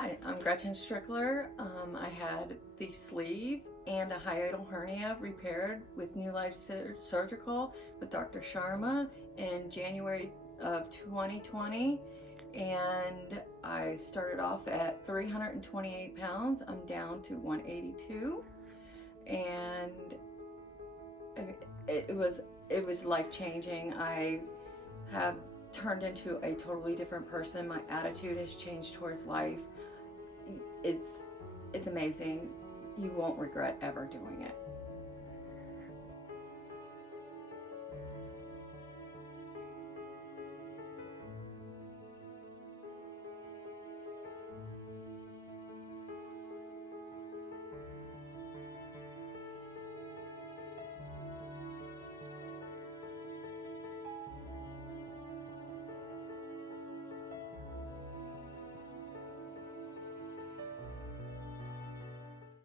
Hi, I'm Gretchen Strickler. I had the sleeve and a hiatal hernia repaired with New Life Surgical with Dr. Sharma in January of 2020. And I started off at 328 pounds. I'm down to 182. And it was life-changing. I have turned into a totally different person. My attitude has changed towards life. It's amazing. You won't regret ever doing it.